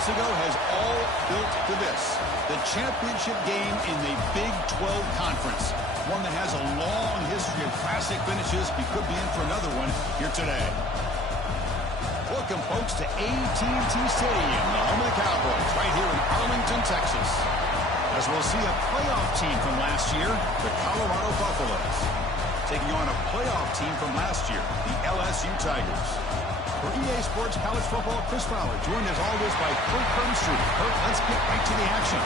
months ago has all built to this. The championship game in the Big 12 Conference. One that has a long history of classic finishes. We could be in for another one here today. Welcome, folks, to AT&T Stadium, the home of the Cowboys, right here in Arlington, Texas. As we'll see a playoff team from last year, the Colorado Buffaloes, taking on a playoff team from last year, the LSU Tigers. For EA Sports College Football, Chris Fowler, joined as always by Kurt Kernstreet. Kurt, let's get right to the action.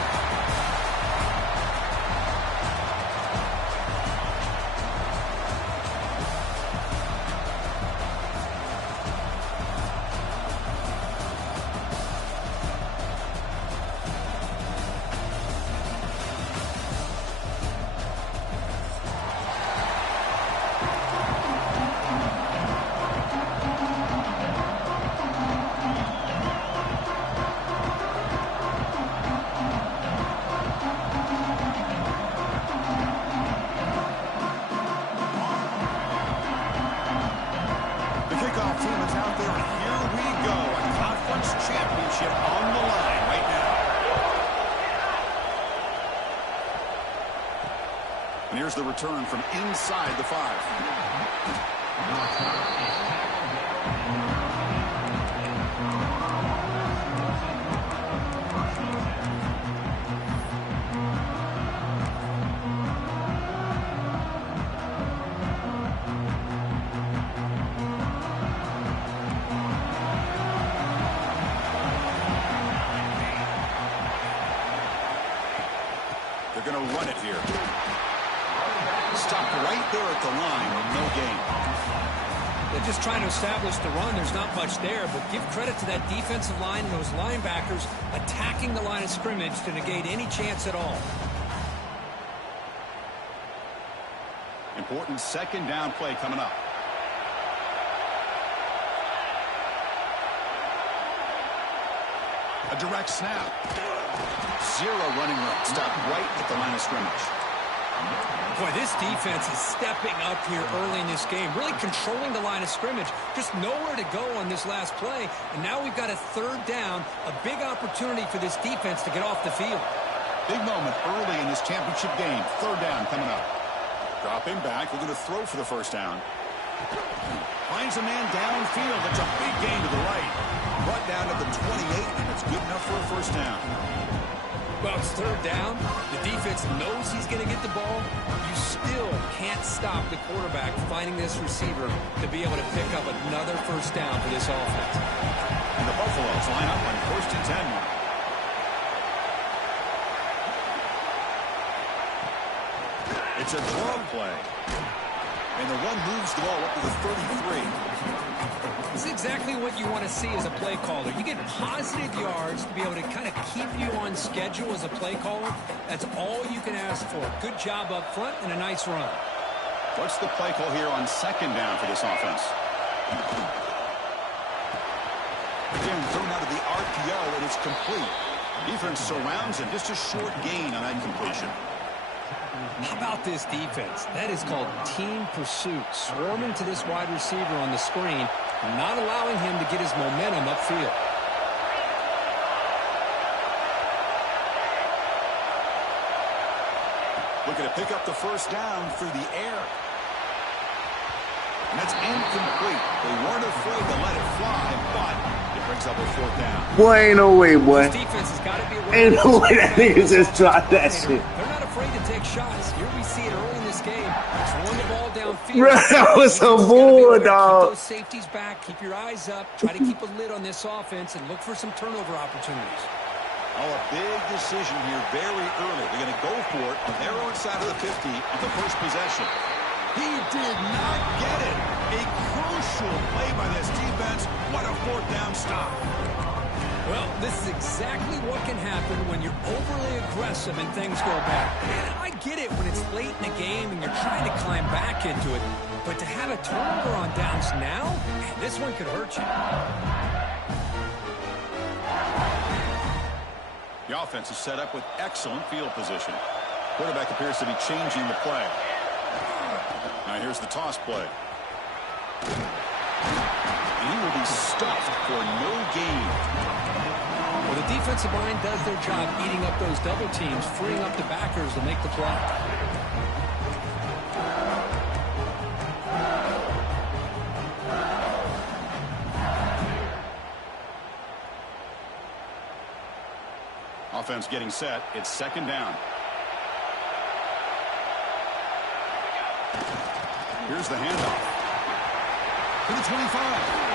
Here's the return from inside the 5. They're going to run it here. Stopped right there at the line with no gain. They're just trying to establish the run. There's not much there, but give credit to that defensive line and those linebackers attacking the line of scrimmage to negate any chance at all. Important second down play coming up. A direct snap. Zero running room. Stopped right at the line of scrimmage. Boy, this defense is stepping up here early in this game, really controlling the line of scrimmage. Just nowhere to go on this last play, and now we've got a third down, a big opportunity for this defense to get off the field. Big moment early in this championship game. Third down coming up. Dropping back, looking to throw for the first down. Finds a man downfield. That's a big gain to the right. Brought down at the 28, and it's good enough for a first down. Well, it's third down. The defense knows he's going to get the ball. You still can't stop the quarterback finding this receiver to be able to pick up another first down for this offense. And the Buffaloes line up on 1st and 10. It's a draw play. And the run moves the ball up to the 33. This is exactly what you want to see as a play caller. You get positive yards to be able to kind of keep you on schedule as a play caller. That's all you can ask for. Good job up front and a nice run. What's the play call here on second down for this offense? Again, thrown out of the RPO, and it's complete. Defense surrounds him. Just a short gain on that completion. How about this defense? That is called team pursuit. Swarming to this wide receiver on the screen, not allowing him to get his momentum upfield. Looking to pick up the first down through the air. And that's incomplete. They weren't afraid to let it fly, but it brings up a fourth down. Boy, ain't no way, boy. This defense has got to be aware. Ain't no way that nigga just dropped that shit. They're not afraid to take shots. Here we see it early in this game. Throwing the ball downfield. Bro, that was a bull, dog. Keep those safeties back. Keep your eyes up. Try to keep a lid on this offense and look for some turnover opportunities. Oh, a big decision here very early. They're going to go for it on their own side of the 50 on the first possession. He did not get it. A crucial play by this defense. What a fourth down stop. Well, this is exactly what can happen when you're overly aggressive and things go bad. Man, I get it when it's late in the game and you're trying to climb back into it. But to have a turnover on downs now, man, this one could hurt you. The offense is set up with excellent field position. Quarterback appears to be changing the play. Now here's the toss play. And he will be stuffed for no gain. Well, the the defensive line does their job eating up those double teams, freeing up the backers to make the play. Offense getting set. It's second down. Here's the handoff. To the 25.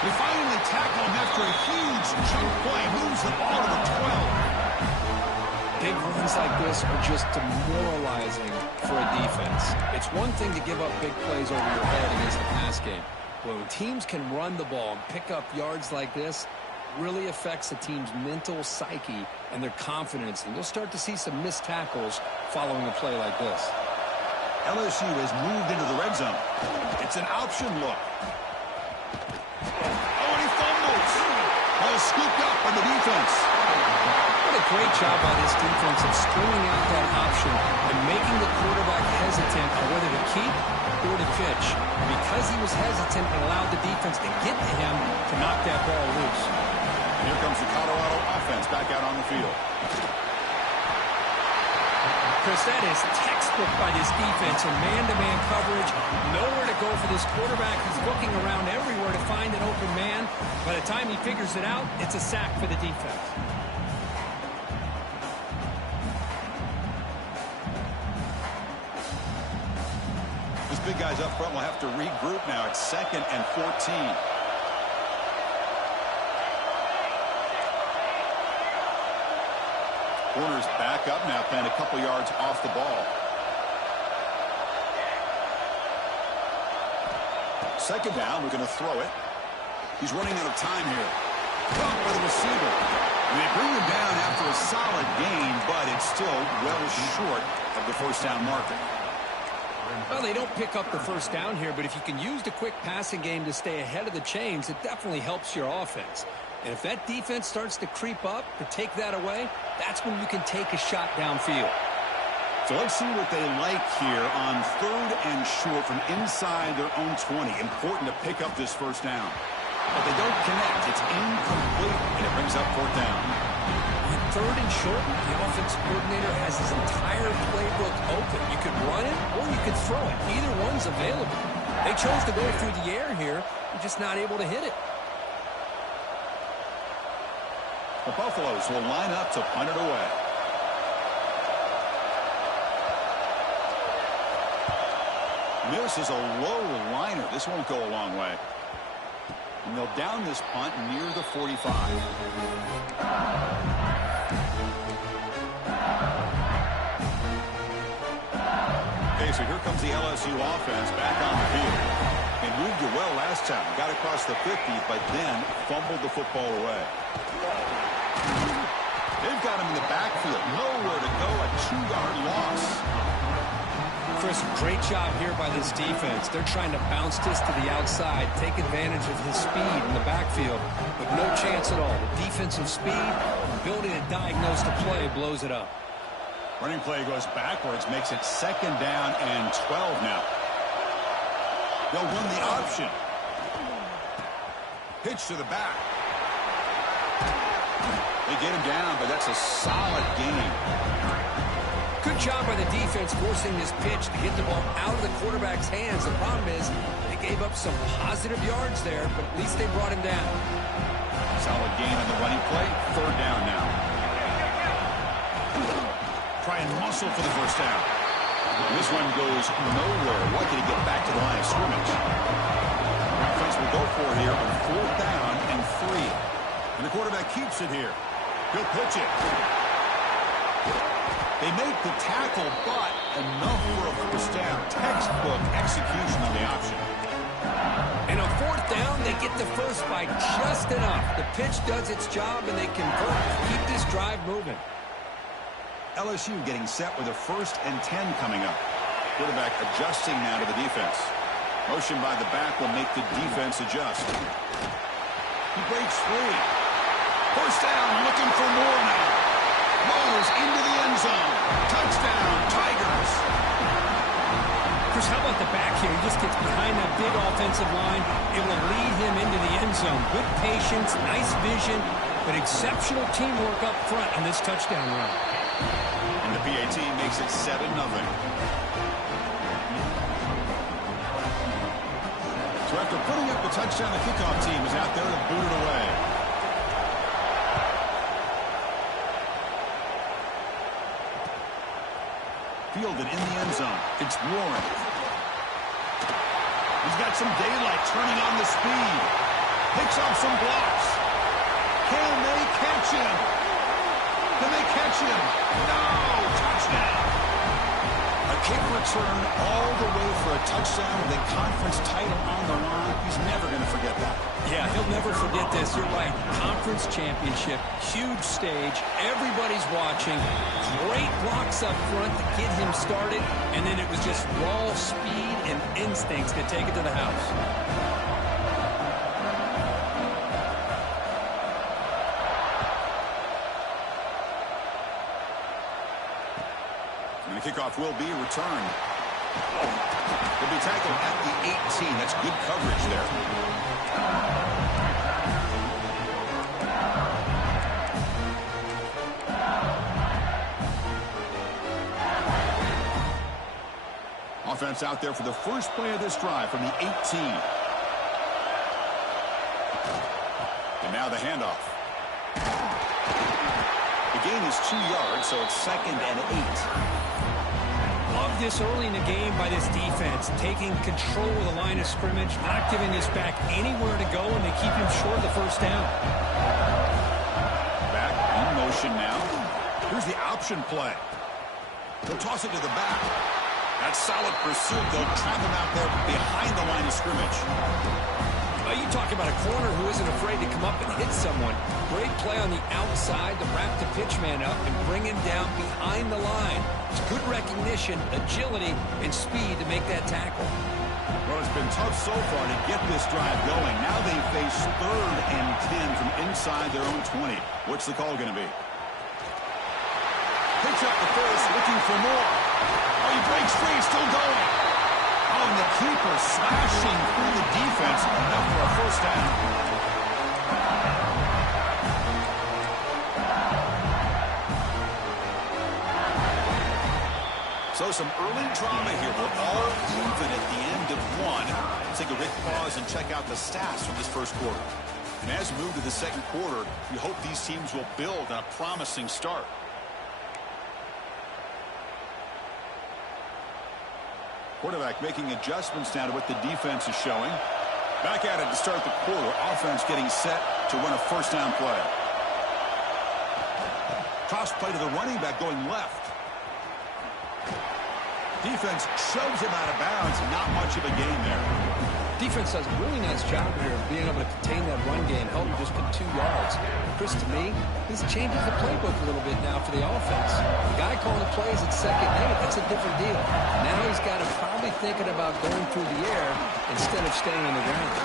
They finally tackle him after a huge chunk play. Moves the ball to the 12. Big runs like this are just demoralizing for a defense. It's one thing to give up big plays over your head against the pass game. But when teams can run the ball and pick up yards like this, really affects the team's mental psyche and their confidence. And you'll start to see some missed tackles following a play like this. LSU has moved into the red zone. It's an option look. Oh, and he fumbles. Ball scooped up by the defense. What a great job by this defense of stringing out that option and making the quarterback hesitant on whether to keep or to pitch. Because he was hesitant and allowed the defense to get to him to knock that ball loose. And here comes the Colorado offense back out on the field. Chris, that is textbook by this defense in man-to-man coverage. Nowhere to go for this quarterback. He's looking around everywhere to find an open man. By the time he figures it out, it's a sack for the defense. These big guys up front will have to regroup now. It's 2nd and 14. Corners back up now, playing a couple yards off the ball. Second down, we're going to throw it. He's running out of time here. Caught by the receiver. And they bring him down after a solid gain, but it's still well short of the first down marker. Well, they don't pick up the first down here, but if you can use the quick passing game to stay ahead of the chains, it definitely helps your offense. And if that defense starts to creep up to take that away, that's when you can take a shot downfield. So let's see what they like here on 3rd and short from inside their own 20. Important to pick up this first down. But they don't connect. It's incomplete, and it brings up 4th down. On 3rd and short, the offense coordinator has his entire playbook open. You could run it or you could throw it. Either one's available. They chose to go through the air here. They're just not able to hit it. The Buffaloes will line up to punt it away. This is a low liner. This won't go a long way. And they'll down this punt near the 45. Okay, so here comes the LSU offense back on the field. They moved it well last time. Got across the 50, but then fumbled the football away. They've got him in the backfield. Nowhere to go. A 2-yard loss. Chris, great job here by this defense. They're trying to bounce this to the outside, take advantage of his speed in the backfield, but no chance at all. The defensive speed, ability to diagnose the play, blows it up. Running play goes backwards, makes it 2nd down and 12 now. They'll run the option. Pitch to the back. They get him down, but that's a solid gain. Good job by the defense forcing this pitch to get the ball out of the quarterback's hands. The problem is they gave up some positive yards there, but at least they brought him down. Solid gain on the running play. 3rd down now. Try and muscle for the first down. This one goes nowhere. Lucky to get back to the line of scrimmage. The offense will go for it here on 4th down and 3. And the quarterback keeps it here. He'll pitch it. They make the tackle, but enough for a first down. Textbook execution on the option. And on 4th down, they get the first by just enough. The pitch does its job, and they convert to keep this drive moving. LSU getting set with a 1st and 10 coming up. Quarterback adjusting now to the defense. Motion by the back will make the defense adjust. He breaks free. First down, looking for more now. Ball is into the end zone. Touchdown, Tigers. Chris, how about the back here? He just gets behind that big offensive line, able to lead him into the end zone. Good patience, nice vision, but exceptional teamwork up front on this touchdown run. And the PAT makes it 7-0. So after putting up the touchdown, the kickoff team is out there to boot it away. Fielded in the end zone. It's Warren. He's got some daylight turning on the speed. Picks up some blocks. Can they catch him? Can they catch him? No! Touchdown! A kick return all the way for a touchdown with a conference title on the line. He's never going to forget that. Yeah, he'll never forget this. You're right. Conference championship, huge stage. Everybody's watching. Great blocks up front to get him started. And then it was just raw speed and instincts to take it to the house. And the kickoff will be returned. He'll be tackled at the 18. That's good coverage there. Offense out there for the first play of this drive from the 18. And now the handoff. The gain is 2 yards, so it's 2nd and 8. Love this early in the game by this defense, taking control of the line of scrimmage, not giving this back anywhere to go, and they keep him short of the first down. Back in motion now. Here's the option play. They'll toss it to the back. That's solid pursuit. They'll trap him out there behind the line of scrimmage. Well, you talk about a corner who isn't afraid to come up and hit someone. Great play on the outside to wrap the pitch man up and bring him down behind the line. It's good recognition, agility, and speed to make that tackle. Well, it's been tough so far to get this drive going. Now they face 3rd and 10 from inside their own 20. What's the call going to be? Picks up the first, looking for more. Oh, he breaks free, still going. Oh, and the keeper slashing through the defense enough for a first down. So some early drama here. We're all even at the end of one. Let's take a quick pause and check out the stats from this first quarter. And as we move to the second quarter, we hope these teams will build on a promising start. Quarterback making adjustments now to what the defense is showing. Back at it to start the quarter. Offense getting set to run a first down play. Toss play to the running back going left. Defense shoves him out of bounds. Not much of a gain there. Defense does a really nice job here of being able to contain that run game, help him just get 2 yards. Chris, to me, this changes the playbook a little bit now for the offense. The guy calling the plays at 2nd and 8, that's a different deal. Now he's got to probably thinking about going through the air instead of staying on the ground.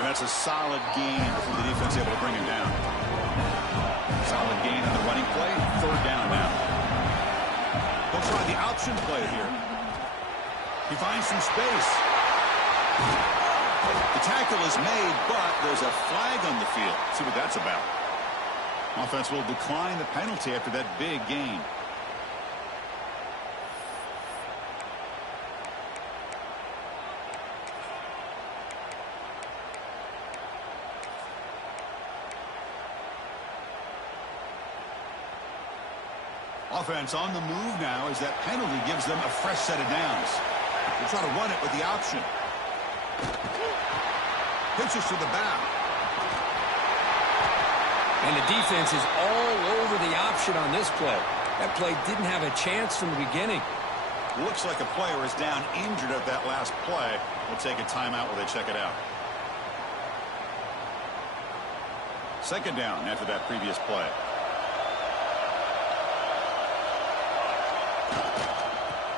And that's a solid gain before the defense able to bring him down. Solid gain on the running play. 3rd down now. They'll try the option play here. He finds some space. The tackle is made, but there's a flag on the field. See what that's about. Offense will decline the penalty after that big gain. Offense on the move now as that penalty gives them a fresh set of downs. They'll try to run it with the option. Pitches to the back. And the defense is all over the option on this play. That play didn't have a chance from the beginning. Looks like a player is down injured at that last play. We'll take a timeout while they check it out. 2nd down after that previous play.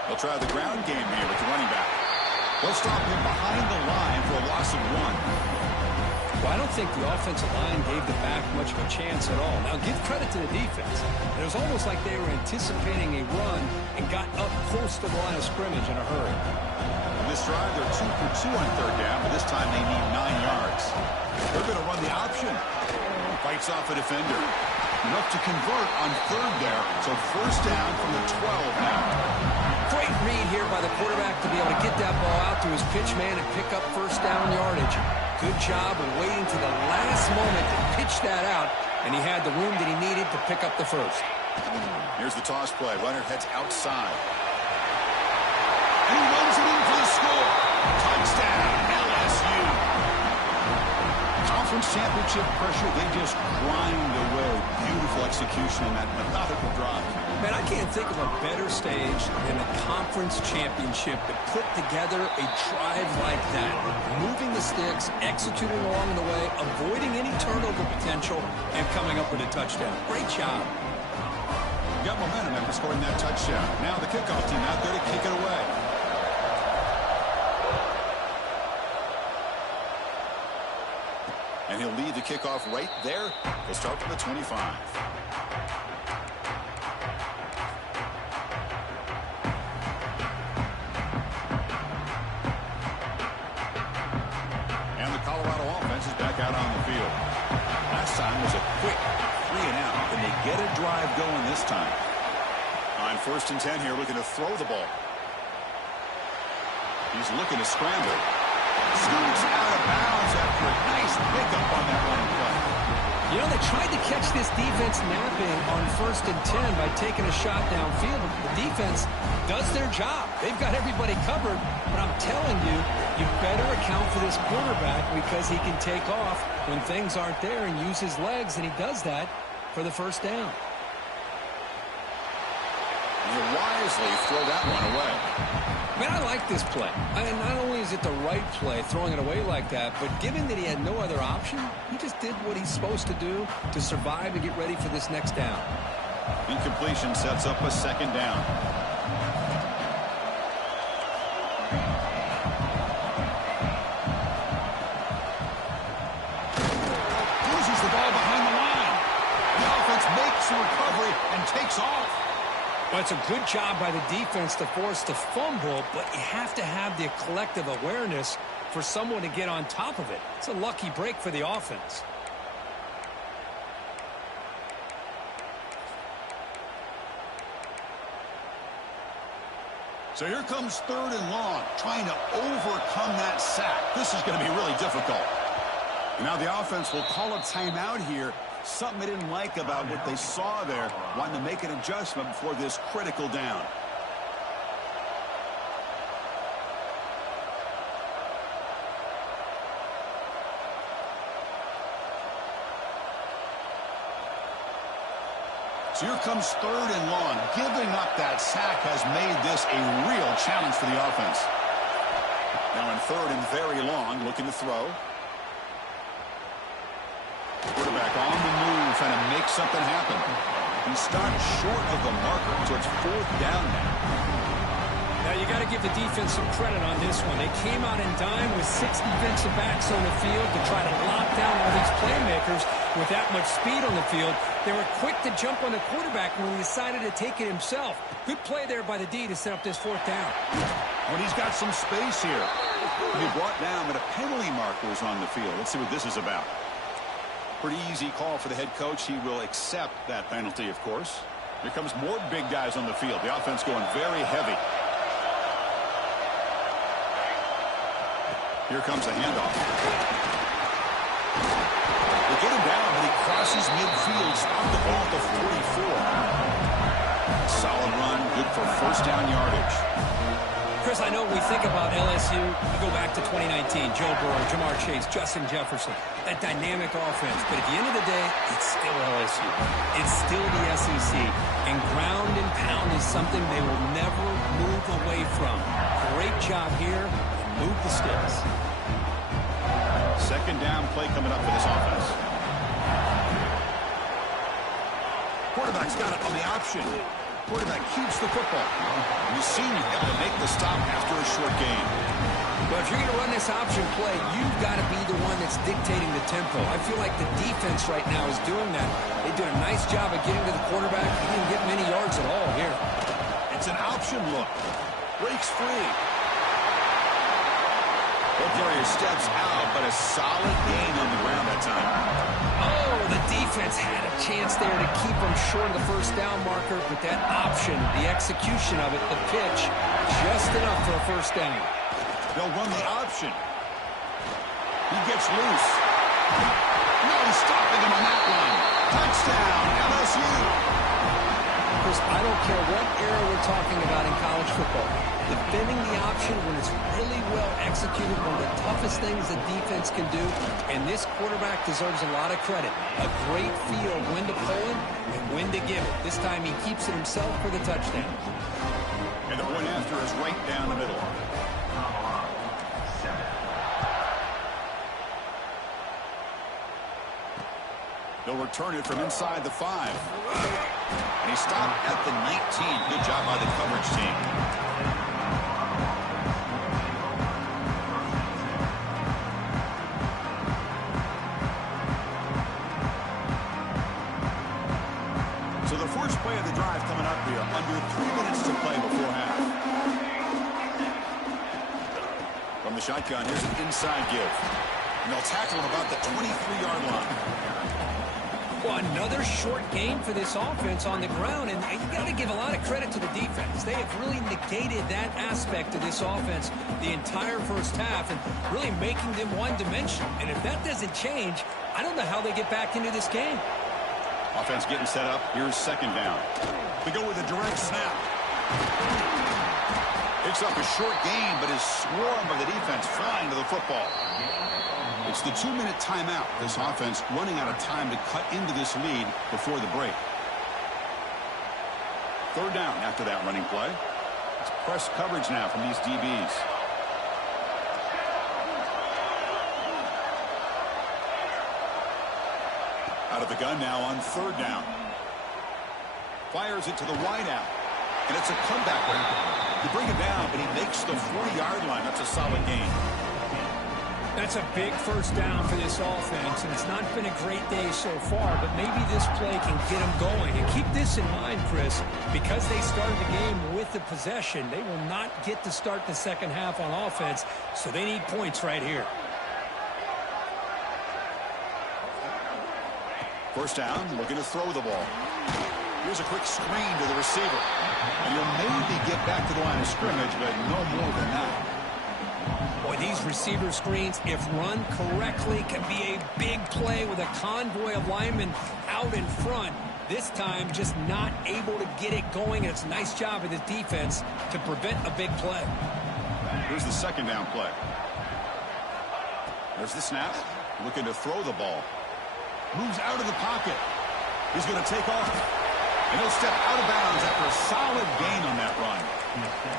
They'll try the ground game here with the running back. They'll stop him behind the line for a loss of 1. Well, I don't think the offensive line gave the back much of a chance at all. Now, give credit to the defense. It was almost like they were anticipating a run and got up close to the line of scrimmage in a hurry. On this drive, they're 2 for 2 on 3rd down, but this time they need 9 yards. They're going to run the option. Fight Picks off a defender. Enough to convert on third there. So first down from the 12 now. Great read here by the quarterback to be able to get that ball out to his pitch man and pick up first down yardage. Good job of waiting to the last moment to pitch that out, and he had the room that he needed to pick up the first. Here's the toss play. Runner heads outside. And he runs it in for the score. Touchdown, LSU. Conference championship pressure, they just grind away. Beautiful execution on that methodical drive. Man, I can't think of a better stage than the conference championship to put together a drive like that. Moving the sticks, executing along the way, avoiding any turnover potential, and coming up with a touchdown. Great job. Got momentum after scoring that touchdown. Now the kickoff team out there to kick it away. And he'll lead the kickoff right there. He'll start from the 25. And the Colorado offense is back out on the field. Last time was a quick 3 and out. And they get a drive going this time. On 1st and 10 here, looking to throw the ball. He's looking to scramble. Scoots out of bounds after a nice pickup on that running play. You know, they tried to catch this defense napping on 1st and 10 by taking a shot downfield. But the defense does their job. They've got everybody covered. But I'm telling you, you better account for this quarterback because he can take off when things aren't there and use his legs, and he does that for the first down. And he'll wisely throw that one away. Man, I like this play. I mean, not only is it the right play, throwing it away like that, but given that he had no other option, he just did what he's supposed to do to survive and get ready for this next down. Incompletion sets up a 2nd down. Loses the ball behind the line. The offense makes a recovery and takes off. Well, it's a good job by the defense to force the fumble, but you have to have the collective awareness for someone to get on top of it. It's a lucky break for the offense. So here comes 3rd and long, trying to overcome that sack. This is going to be really difficult. Now the offense will call a timeout here. Something they didn't like about what they saw there. Wanting to make an adjustment before this critical down. So here comes 3rd and long. Giving up that sack has made this a real challenge for the offense. Now in 3rd and very long, looking to throw. Quarterback on the move, trying to make something happen. He stopped short of the marker, so it's 4th down now. Now, you got to give the defense some credit on this one. They came out in dime with 6 defensive backs on the field to try to lock down all these playmakers with that much speed on the field. They were quick to jump on the quarterback when he decided to take it himself. Good play there by the D to set up this 4th down. When he's got some space here. He brought down, but a penalty marker was on the field. Let's see what this is about. Pretty easy call for the head coach. He will accept that penalty, of course. Here comes more big guys on the field. The offense going very heavy. Here comes a handoff. They get him down, but he crosses midfield. Stop the ball at the 44. Solid run, good for 1st down yardage. Chris, I know we think about LSU. We go back to 2019. Joe Burrow, Jamar Chase, Justin Jefferson. That dynamic offense. But at the end of the day, it's still LSU. It's still the SEC. And ground and pound is something they will never move away from. Great job here. Move the sticks. 2nd down play coming up for this offense. Quarterback's got it on the option. Quarterback keeps the football. The senior able to make the stop after a short gain. Well, if you're going to run this option play, you've got to be the one that's dictating the tempo. I feel like the defense right now is doing that. They did a nice job of getting to the quarterback. He didn't get many yards at all here. It's an option look. Breaks free. Carrier steps out, but a solid gain on the ground that time. Oh, the defense had a chance there to keep them short of the first down marker, but that option, the execution of it, the pitch, just enough for a first down. They'll run the option. He gets loose. No stopping him on that one. Touchdown, LSU. Chris, I don't care what era we're talking about in college football. Defending the option when it's really well executed, one of the toughest things a defense can do, and this quarterback deserves a lot of credit. A great feel of when to pull him and when to give it. This time he keeps it himself for the touchdown. And the point after is right down the middle. They'll return it from inside the 5. And he stopped at the 19. Good job by the coverage team. So the first play of the drive coming up here. Under 3 minutes to play before half. From the shotgun, here's an inside give. And they'll tackle him about the 23-yard line. Well, another short game for this offense on the ground, and you got to give a lot of credit to the defense. They have really negated that aspect of this offense the entire first half and really making them one-dimensional. And if that doesn't change, I don't know how they get back into this game. Offense getting set up. Here's second down. They go with a direct snap. Picks up a short gain, but is swarmed by the defense flying to the football. It's the 2-minute timeout. This offense running out of time to cut into this lead before the break. Third down after that running play. It's press coverage now from these DBs. Out of the gun now on third down. Fires it to the wideout. And it's a comeback route. You bring it down, but he makes the 40-yard line. That's a solid gain. That's a big first down for this offense, and it's not been a great day so far, but maybe this play can get them going. And keep this in mind, Chris, because they started the game with the possession, they will not get to start the second half on offense, so they need points right here. First down, looking to throw the ball. Here's a quick screen to the receiver. And you'll maybe get back to the line of scrimmage, but no more than that. Boy, these receiver screens, if run correctly, can be a big play with a convoy of linemen out in front. This time, just not able to get it going. And it's a nice job of the defense to prevent a big play. Here's the second down play. There's the snap. Looking to throw the ball. Moves out of the pocket. He's going to take off. And he'll step out of bounds after a solid gain on that run.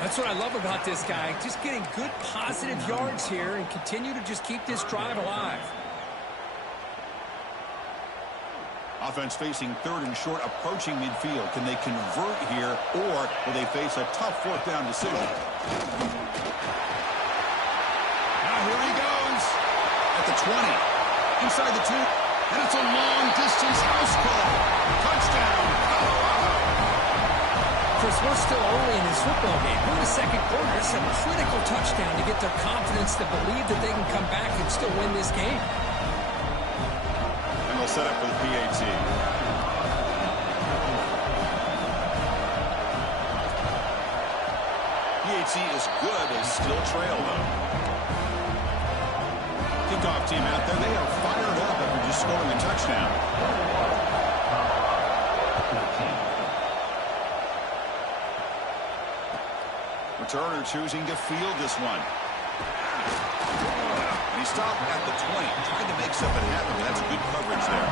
That's what I love about this guy. Just getting good positive yards here and continue to just keep this drive alive. Offense facing third and short, approaching midfield. Can they convert here, or will they face a tough fourth down decision? Now here he goes at the 20, inside the 2, and it's a long-distance house call. Touchdown, Colorado. Chris, we're still early in this football game. We're in the second quarter. It's a critical touchdown to get their confidence to believe that they can come back and still win this game. And they'll set up for the PAT. PAT is good. They still trail, though. Kickoff team out there. They are fired up after just scoring a touchdown. Returner choosing to field this one. And he stopped at the 20, trying to make something happen. That's good coverage there.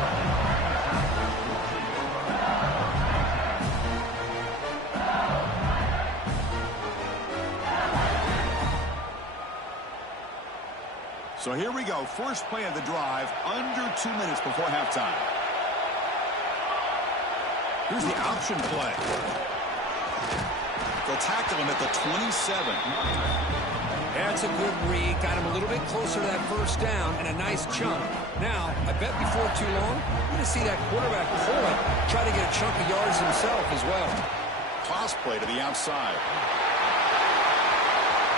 So here we go. First play of the drive, under 2 minutes before halftime. Here's the option play. They'll tackle him at the 27. That's a good read. Got him a little bit closer to that first down and a nice chunk. Now, I bet before too long, you're going to see that quarterback pull it, try to get a chunk of yards himself as well. Toss play to the outside.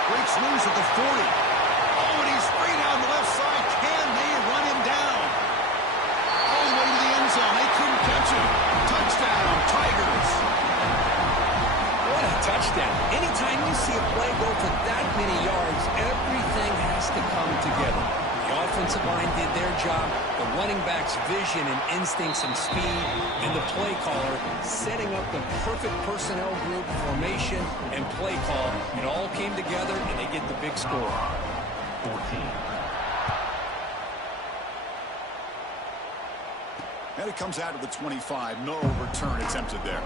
Breaks loose at the 40. Oh, and he's free down the left side. Can they run him down? All the way to the end zone. They has to come together. The offensive line did their job, the running back's vision and instincts and speed, and the play caller setting up the perfect personnel group, formation, and play call. It all came together, and they get the big score. 14. And it comes out of the 25. No return attempted there.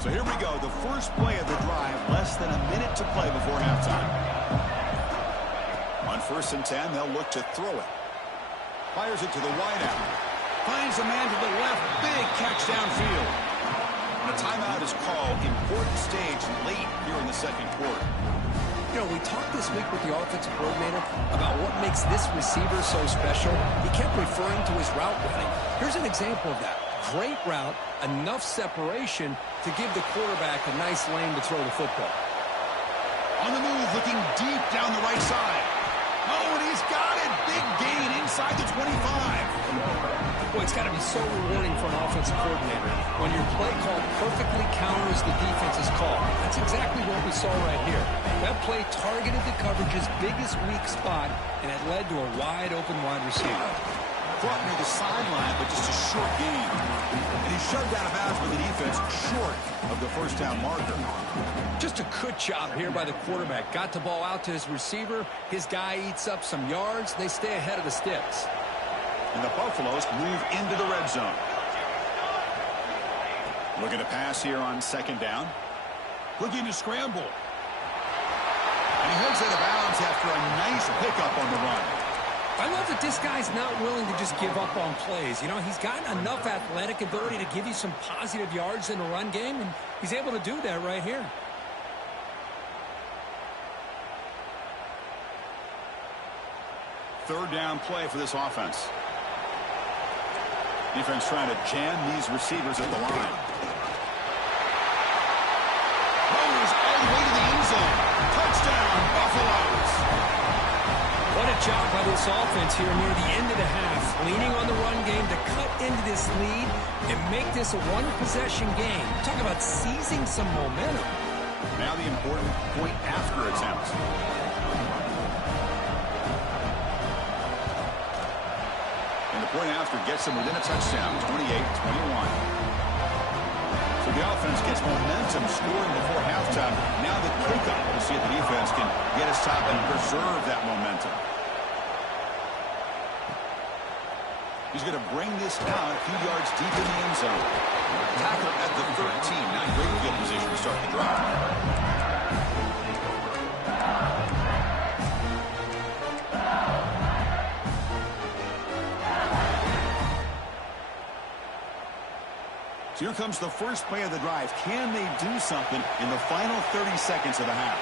So here we go. The first play of the drive. Less than a minute to play before halftime. On 1st and 10, they'll look to throw it. Fires it to the wideout. Finds a man to the left. Big catch downfield. And a timeout is called. Important stage late here in the second quarter. You know, we talked this week with the offensive coordinator about what makes this receiver so special. He kept referring to his route running. Here's an example of that. Great route, enough separation to give the quarterback a nice lane to throw the football. On the move, looking deep down the right side. Oh, and he's got it. Big gain inside the 25. Boy, it's got to be so rewarding for an offensive coordinator when your play call perfectly counters the defense's call. That's exactly what we saw right here. That play targeted the coverage's biggest weak spot, and it led to a wide-open wide receiver. Brought near the sideline, but just a short gain. And he shoved out of bounds with the defense short of the first down marker. Just a good job here by the quarterback. Got the ball out to his receiver. His guy eats up some yards. They stay ahead of the sticks. And the Buffaloes move into the red zone. Looking to pass here on 2nd down. Looking to scramble. And he heads out of bounds after a nice pickup on the run. I love that this guy's not willing to just give up on plays. You know, he's got enough athletic ability to give you some positive yards in the run game, and he's able to do that right here. Third down play for this offense. Defense trying to jam these receivers at the line. Rose all the way to the end zone. Touchdown, Buffaloes. What a job by this offense here near the end of the half. Leaning on the run game to cut into this lead and make this a one-possession game. Talk about seizing some momentum. Now the important point after attempt. Point after gets them within a touchdown, 28-21. So the offense gets momentum scoring before halftime. Now the kickoff. We'll see if the defense can get a stop and preserve that momentum. He's going to bring this down a few yards deep in the end zone. Tackle at the 13. Not great field position to start the drive. Here comes the first play of the drive. Can they do something in the final 30 seconds of the half?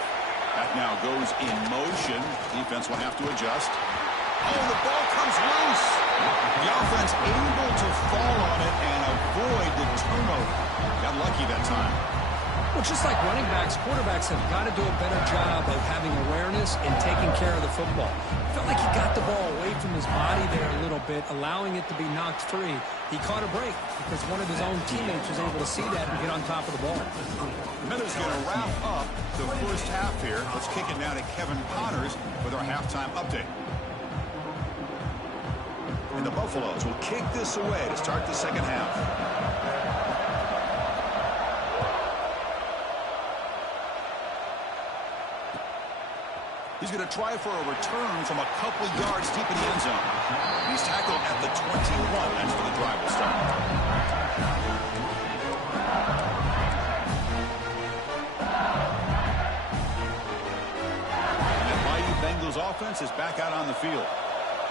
That now goes in motion. Defense will have to adjust. Oh, the ball comes loose. The offense able to fall on it and avoid the turnover. Got lucky that time. Well, just like running backs, quarterbacks have got to do a better job of having awareness and taking care of the football. Felt like he got the ball away from his body there a little bit, allowing it to be knocked free. He caught a break because one of his own teammates was able to see that and get on top of the ball. Miller's going to wrap up the first half here. Let's kick it now to Kevin Connors with our halftime update. And the Buffaloes will kick this away to start the second half. He's going to try for a return from a couple yards deep in the end zone. He's tackled at the 21. That's where the drive will start. And that mighty Bengals offense is back out on the field.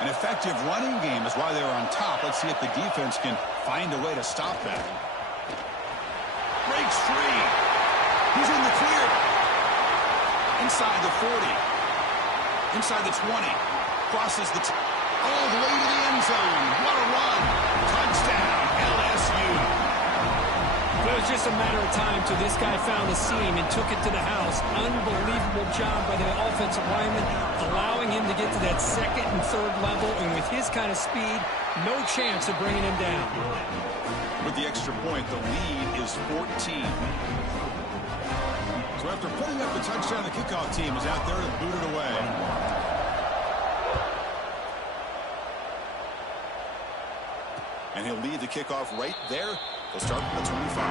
An effective running game is why they're on top. Let's see if the defense can find a way to stop that. Breaks free. He's in the clear. Inside the 40. Inside the 20. Crosses the all the way to the end zone. What a run. Touchdown, LSU. It was just just a matter of time till this guy found a seam and took it to the house. Unbelievable job by the offensive lineman, allowing him to get to that second and third level. And with his kind of speed, no chance of bringing him down. With the extra point, the lead is 14. So after putting up the touchdown, the kickoff team is out there to boot it away. And he'll lead the kickoff right there. He'll start at the 25.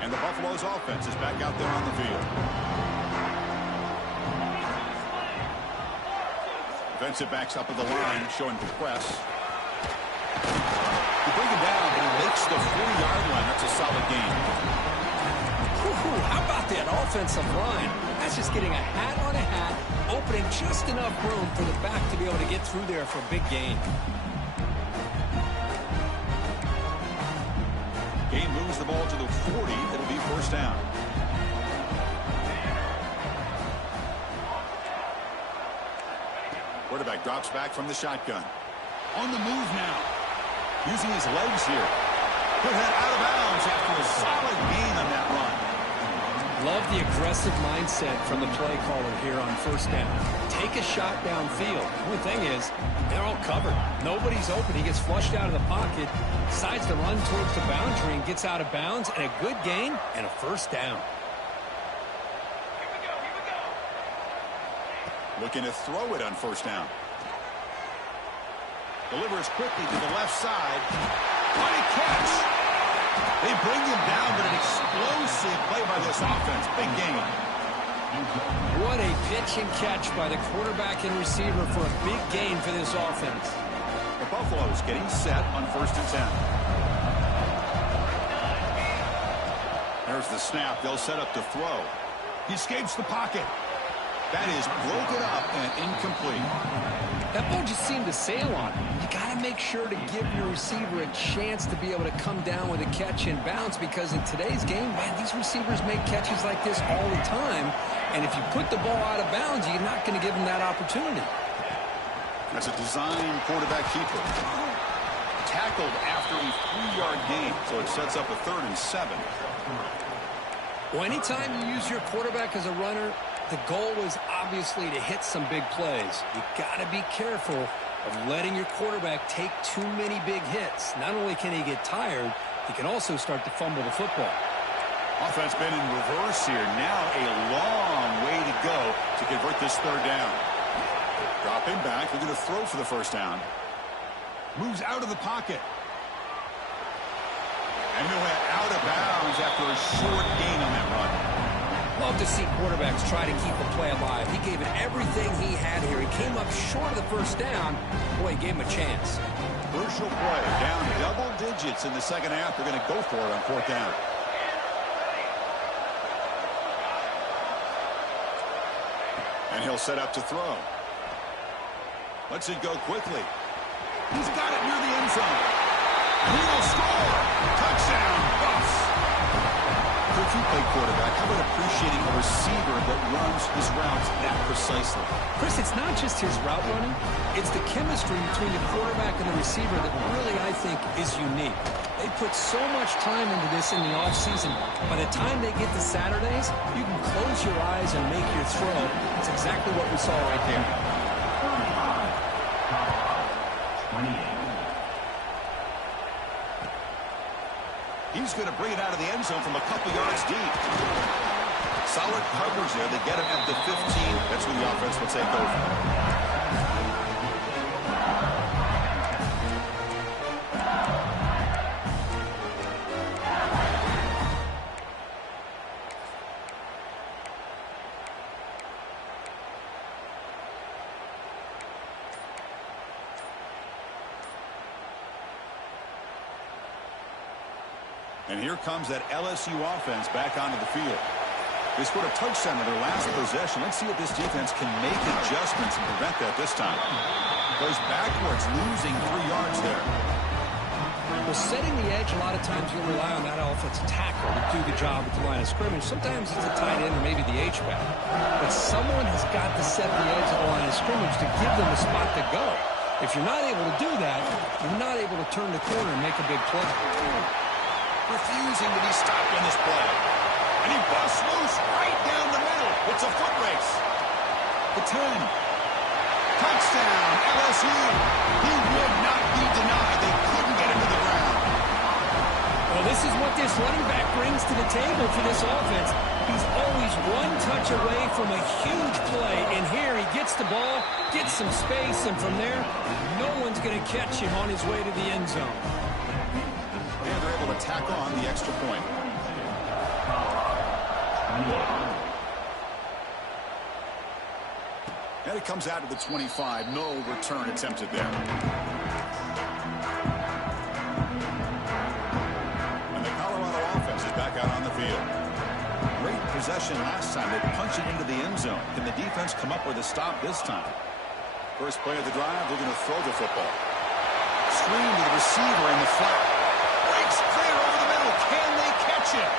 And the Buffalo's offense is back out there on the field. Defensive backs up at the line, showing the press. You bring him down, but he makes the 40-yard line. That's a solid gain. How about that offensive line? That's just getting a hat on a hat, opening just enough room for the back to be able to get through there for a big gain. Game moves the ball to the 40. It'll be first down. Quarterback drops back from the shotgun. On the move now. Using his legs here. Put head out of bounds after a solid gain on that run. Love the aggressive mindset from the play caller here on first down. Take a shot downfield. The only thing is, they're all covered. Nobody's open. He gets flushed out of the pocket, decides to run towards the boundary and gets out of bounds, and a good gain and a first down. Looking to throw it on first down. Delivers quickly to the left side. What a catch! They bring him down, but an explosive play by this offense. Big game. What a pitch and catch by the quarterback and receiver for a big gain for this offense. The Buffalo's getting set on first and 10. There's the snap. They'll set up to throw. He escapes the pocket. That is broken up and incomplete. That ball just seemed to sail on him. You got to make sure to give your receiver a chance to be able to come down with a catch and bounce, because in today's game, man, these receivers make catches like this all the time. And if you put the ball out of bounds, you're not going to give them that opportunity. That's a design quarterback keeper. Tackled after a 3-yard gain, so it sets up a 3rd and 7. Well, anytime you use your quarterback as a runner, the goal is obviously to hit some big plays. You got to be careful of letting your quarterback take too many big hits. Not only can he get tired, he can also start to fumble the football. Offense been in reverse here. Now a long way to go to convert this 3rd down. Dropping back. They're going to throw for the first down. Moves out of the pocket. And he'll head out of bounds after a short gain on that run. Love to see quarterbacks try to keep a play alive. He gave it everything he had here. He came up short of the first down. Boy, he gave him a chance. Crucial play. Down double digits in the second half. They're going to go for it on 4th down. And he'll set up to throw. Lets it go quickly. He's got it near the end zone. And he'll score. Touchdown, Buffs. If you play quarterback, how about appreciating a receiver that runs his routes that precisely? Chris, it's not just his route running. It's the chemistry between the quarterback and the receiver that really, I think, is unique. They put so much time into this in the offseason. By the time they get to Saturdays, you can close your eyes and make your throw. It's exactly what we saw right there. He's going to bring it out of the end zone from a couple yards deep. Solid coverage there. They get him at the 15. That's when the offense will take over. And here comes that LSU offense back onto the field. They scored a touchdown in their last possession. Let's see if this defense can make adjustments and prevent that this time. Goes backwards, losing 3 yards there. Well, setting the edge, a lot of times you'll rely on that offensive tackle to do the job at the line of scrimmage. Sometimes it's a tight end or maybe the H-back. But someone has got to set the edge at the line of scrimmage to give them a spot to go. If you're not able to do that, you're not able to turn the corner and make a big play. Refusing to be stopped on this play. And he busts loose right down the middle. It's a foot race. The 10. Touchdown, LSU. He would not be denied. They couldn't get him to the ground. Well, this is what this running back brings to the table for this offense. He's always one touch away from a huge play. And here he gets the ball, gets some space, and from there, no one's going to catch him on his way to the end zone. And they're able to tack on the extra point. And it comes out to the 25. No return attempted there. And the Colorado offense is back out on the field. Great possession last time. They punch it into the end zone. Can the defense come up with a stop this time? First play of the drive, they're going to throw the football. Screen to the receiver in the flat. Breaks clear over the middle. Can they catch it?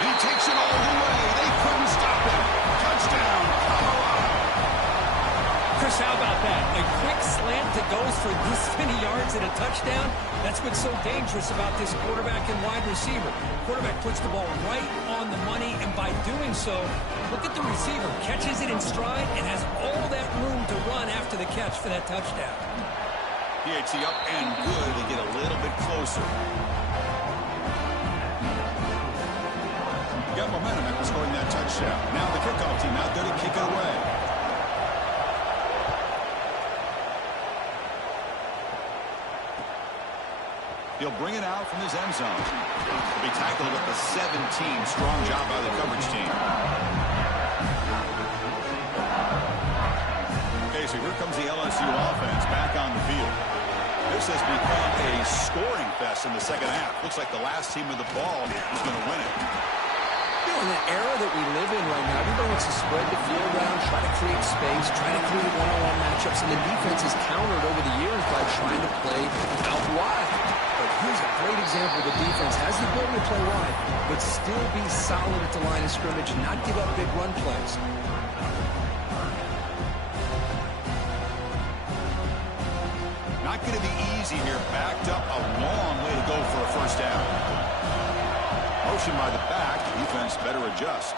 And he takes it all the way. They couldn't stop him. Touchdown, Colorado. Chris, how about that? A quick slant that goes for this many yards and a touchdown. That's what's so dangerous about this quarterback and wide receiver. Quarterback puts the ball right on the money, and by doing so, look at the receiver. Catches it in stride and has all that room to run after the catch for that touchdown. PAT up and good. They get a little bit closer. Got momentum after scoring that touchdown. Now the kickoff team out there to kick it away. He'll bring it out from his end zone. He'll be tackled at the 17. Strong job by the coverage team. Okay, so here comes the LSU offense back on the field. This has become a scoring fest in the second half. Looks like the last team with the ball is going to win it. You know, in the era that we live in right now, everybody wants to spread the field around, try to create space, try to create one-on-one matchups, and the defense has countered over the years by trying to play out wide. But here's a great example. The defense has the ability to play wide, but still be solid at the line of scrimmage, not give up big run plays. Not going to be easy here. Backed up a long way to go for a first down. Motion by the back. Defense better adjust.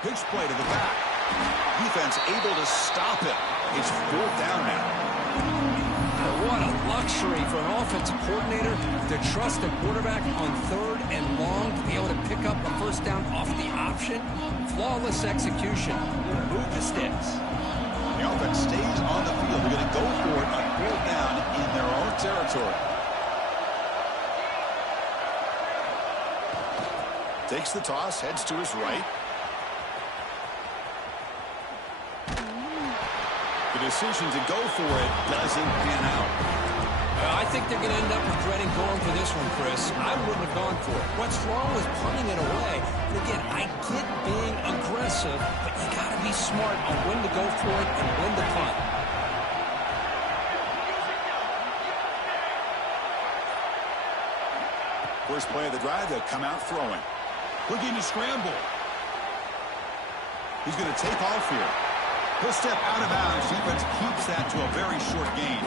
Pitch play to the back. Defense able to stop it. It's fourth down now. What a luxury for an offensive coordinator to trust the quarterback on 3rd and long to be able to pick up a first down off the option. Flawless execution. Move the sticks. The offense stays on the field. They're going to go for it on 4th down in their own territory. Takes the toss, heads to his right. The decision to go for it doesn't pan out. I think they're going to end up regretting going for this one, Chris. I wouldn't have gone for it. What's wrong with punting it away? And again, I get being aggressive, but you got to be smart on when to go for it and when to punt. First play of the drive, they'll come out throwing. Looking to scramble. He's going to take off here. He'll step out of bounds. Defense keeps that to a very short gain.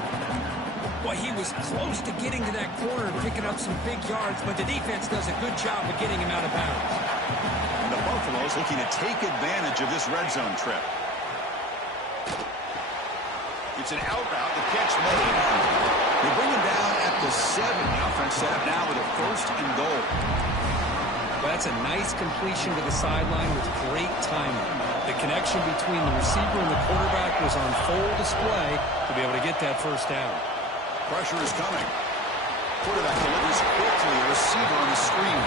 Well, he was close to getting to that corner and picking up some big yards, but the defense does a good job of getting him out of bounds. And the Buffaloes looking to take advantage of this red zone trip. It's an out route. The catch made. They bring him down at the 7. The offense set up now with a 1st and goal. Well, that's a nice completion to the sideline with great timing. The connection between the receiver and the quarterback was on full display to be able to get that first down. Pressure is coming. Quarterback delivers quickly. A receiver on the screen.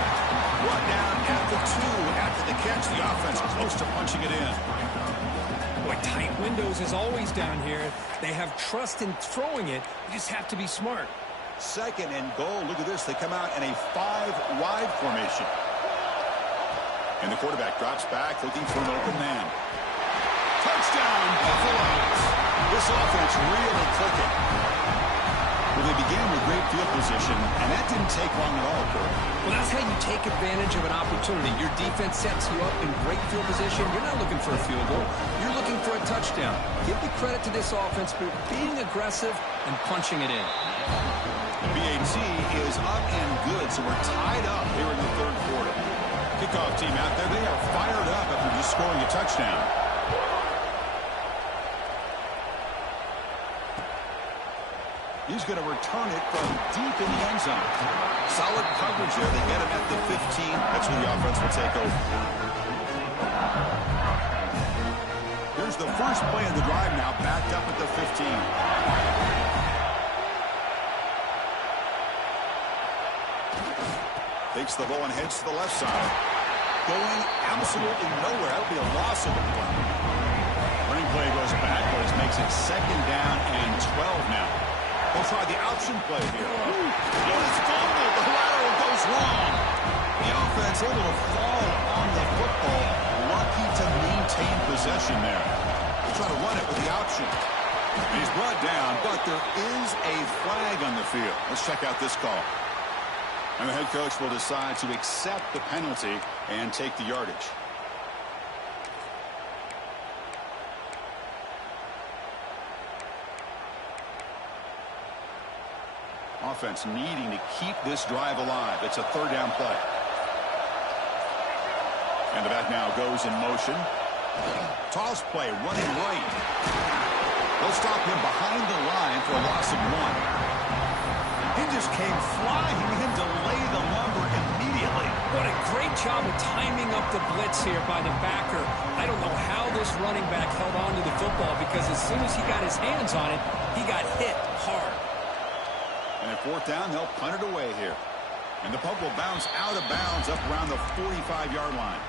Brought down at the 2. After the catch, the offense close to punching it in. Boy, tight windows is always down here. They have trust in throwing it. You just have to be smart. 2nd and goal. Look at this. They come out in a 5-wide formation. And the quarterback drops back, looking for an open man. Touchdown, Buffaloes. This offense really clicking. Well, they began with great field position, and that didn't take long at all, Kurt. Well, that's how you take advantage of an opportunity. Your defense sets you up in great field position. You're not looking for a field goal. You're looking for a touchdown. Give the credit to this offense for being aggressive and punching it in. The BAT is up and good, so we're tied up here in the third quarter. Kickoff team out there, they are fired up after just scoring a touchdown. He's going to return it from deep in the end zone. Solid coverage there. They get him at the 15. That's where the offense will take over. Here's the first play of the drive now, backed up at the 15. Takes the ball and heads to the left side. Going absolutely nowhere. That'll be a loss of the play. Running play goes backwards, makes it second down and 12 now. They'll try the option play here. Oh, it's fumbled. The lateral goes wrong. The offense able to fall on the football. Lucky to maintain possession there. They'll try to run it with the option. He's brought down, but there is a flag on the field. Let's check out this call. And the head coach will decide to accept the penalty and take the yardage. Offense needing to keep this drive alive. It's a third down play. And the back now goes in motion. Toss play running right. They'll stop him behind the line for a loss of 1. He just came flying in to lay the lumber immediately. What a great job of timing up the blitz here by the backer. I don't know how this running back held on to the football, because as soon as he got his hands on it, he got hit hard. And at fourth down, they'll punt it away here. And the punt will bounce out of bounds up around the 45-yard line.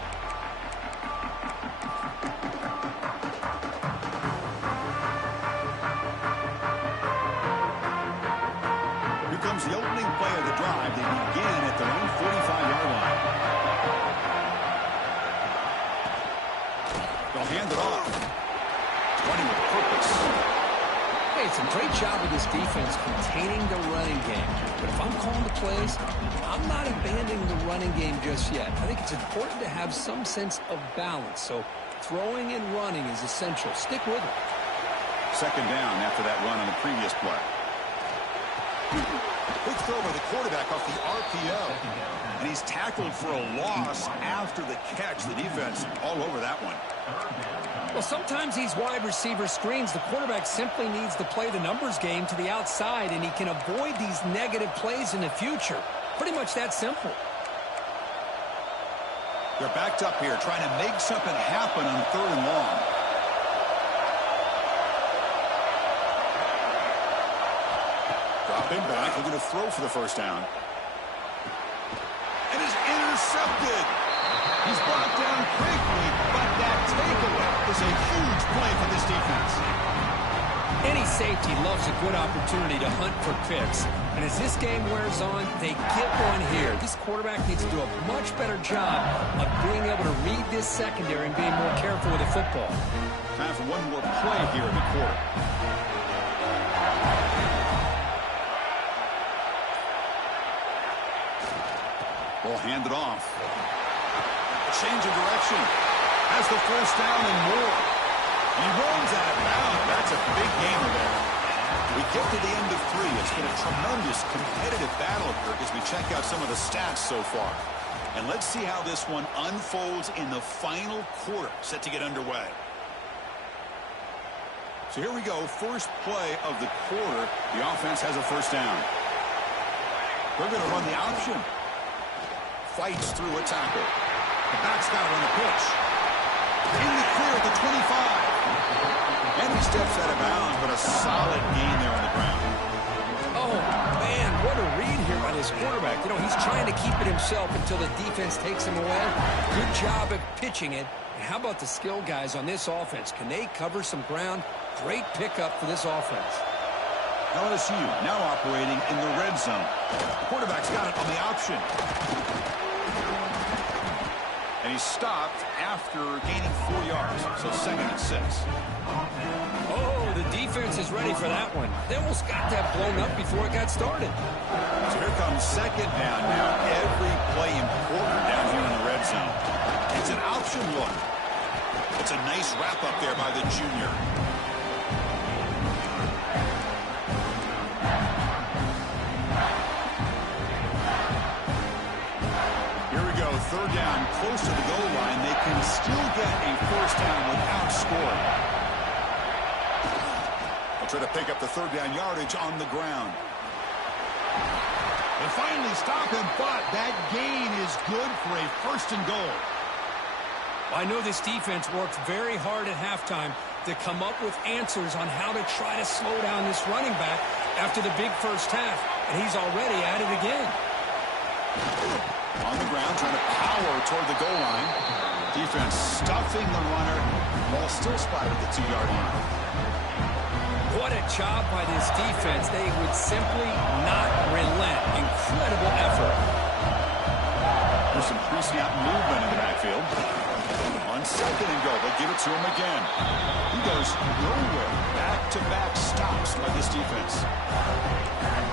Here comes the opening play of the drive. They begin at their own 45-yard line. They'll hand it off. Running with purpose. Hey, it's a great job of this defense containing the running game. But if I'm calling the plays, I'm not abandoning the running game just yet. I think it's important to have some sense of balance. So throwing and running is essential. Stick with it. Second down after that run on the previous play. Quick throw by the quarterback off the RPO. And he's tackled for a loss after the catch. The defense all over that one. Well, sometimes these wide receiver screens, the quarterback simply needs to play the numbers game to the outside, and he can avoid these negative plays in the future. Pretty much that simple. They're backed up here, trying to make something happen on third and long. Drop him back. They're going to throw for the first down. And is intercepted. He's brought down quickly, but that takeaway is a huge play for this defense. Any safety loves a good opportunity to hunt for picks. And as this game wears on, they get one here. This quarterback needs to do a much better job of being able to read this secondary and being more careful with the football. Time for one more play here in the quarter. Ball handed off. Change of direction. Has the first down and more. He runs out of bounds. That's a big gainer there. We get to the end of 3. It's been a tremendous competitive battle, Kirk, as we check out some of the stats so far. And let's see how this one unfolds in the final quarter, set to get underway. So here we go. First play of the quarter. The offense has a first down. They're going to run the option. Fights through a tackle. The back's got it on the pitch. In the clear at the 25. And he steps out of bounds, but a solid gain there on the ground. Oh, man, what a read here by this quarterback. You know, he's trying to keep it himself until the defense takes him away. Good job at pitching it. And how about the skill guys on this offense? Can they cover some ground? Great pickup for this offense. LSU now operating in the red zone. The quarterback's got it on the option. And he's stopped after gaining 4 yards. So 2nd and 6. Oh, The defense is ready for that one. They almost got that blown up before it got started. So here comes second down now. Every play important down here in the red zone. It's an option look. It's a nice wrap-up there by the junior. Here we go, third down, close to the goal line. They can still get a first down without scoring. They'll try to pick up the third down yardage on the ground. They finally stop him, but that gain is good for a first and goal. I know this defense worked very hard at halftime to come up with answers on how to try to slow down this running back after the big first half, and he's already at it again. On the ground, trying to power toward the goal line. Defense stuffing the runner. Ball still spotted at the 2-yard line. What a job by this defense. They would simply not relent. Incredible effort. There's some pre-snap movement in the backfield. On second and goal, they'll give it to him again. He goes nowhere. Back-to-back stops by this defense.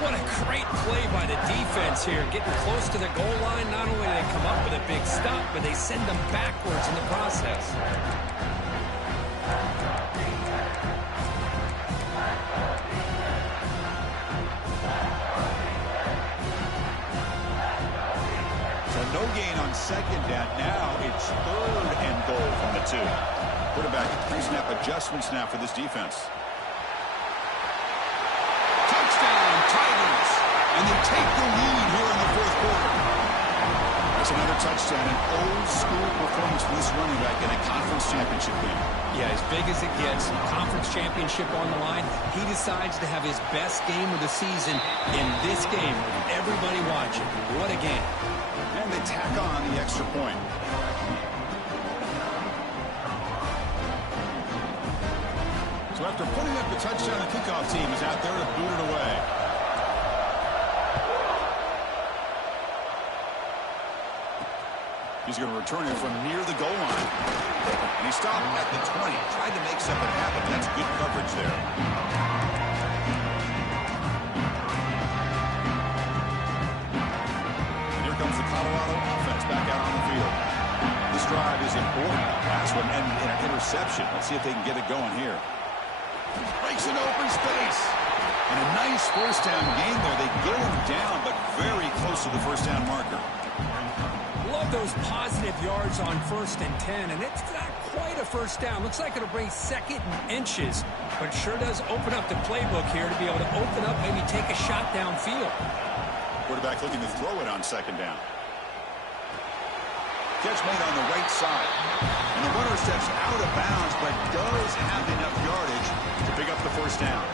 What a great play by the defense here. Getting close to the goal line, not only do they come up with a big stop, but they send them backwards in the process. So no gain on second down. Now it's third and goal from the 2. Quarterback pre-snap adjustments now for this defense. Tigers, and they take the lead here in the fourth quarter. That's another touchdown, an old-school performance for this running back in a conference championship game. Yeah, as big as it gets, conference championship on the line, he decides to have his best game of the season in this game with everybody watching. What a game. And they tack on the extra point. So after putting up the touchdown, the kickoff team is out there to boot it away. He's going to return it from near the goal line. And he stopped at the 20. Tried to make something happen. That's good coverage there. And here comes the Colorado offense back out on the field. This drive is important. Last one ended in an interception. Let's see if they can get it going here. Breaks an open space. And a nice first down gain there. They get him down, but very close to the first down marker. Love those positive yards on 1st and 10, and it's not quite a first down. Looks like it'll bring second and inches, but it sure does open up the playbook here to be able to open up, maybe take a shot downfield. Quarterback looking to throw it on second down. Catch made on the right side. And the runner steps out of bounds, but does have enough yardage to pick up the first down.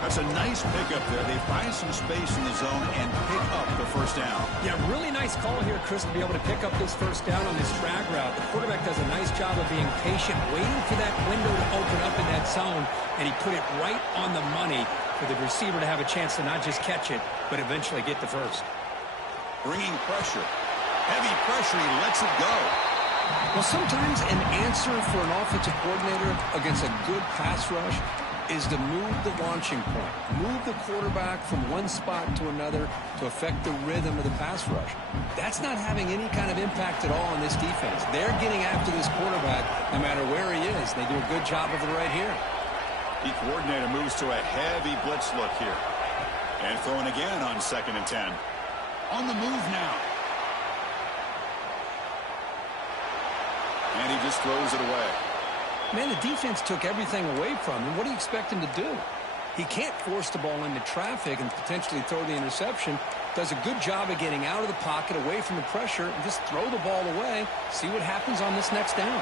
That's a nice pickup there. They find some space in the zone and pick up the first down. Yeah, really nice call here, Chris, to be able to pick up this first down on this drag route. The quarterback does a nice job of being patient, waiting for that window to open up in that zone, and he put it right on the money for the receiver to have a chance to not just catch it, but eventually get the first. Bringing pressure. Heavy pressure, he lets it go. Well, sometimes an answer for an offensive coordinator against a good pass rush is to move the launching point, move the quarterback from one spot to another to affect the rhythm of the pass rush. That's not having any kind of impact at all on this defense. They're getting after this quarterback no matter where he is. They do a good job of it right here. The coordinator moves to a heavy blitz look here. And throwing again on 2nd and 10. On the move now. And he just throws it away. Man, the defense took everything away from him. What do you expect him to do? He can't force the ball into traffic and potentially throw the interception. Does a good job of getting out of the pocket, away from the pressure, and just throw the ball away. See what happens on this next down.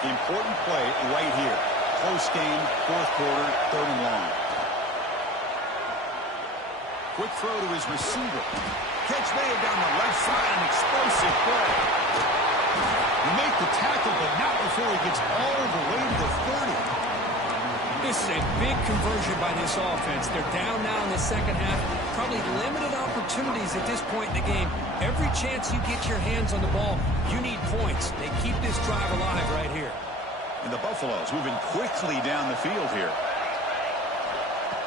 Important play right here. Close game, fourth quarter, 3rd and long. Quick throw to his receiver. Catch made down the left side, an explosive play. You make the tackle, but not before he gets all the way to the 30. This is a big conversion by this offense. They're down now in the second half. Probably limited opportunities at this point in the game. Every chance you get your hands on the ball, you need points. They keep this drive alive right here. And the Buffaloes moving quickly down the field here.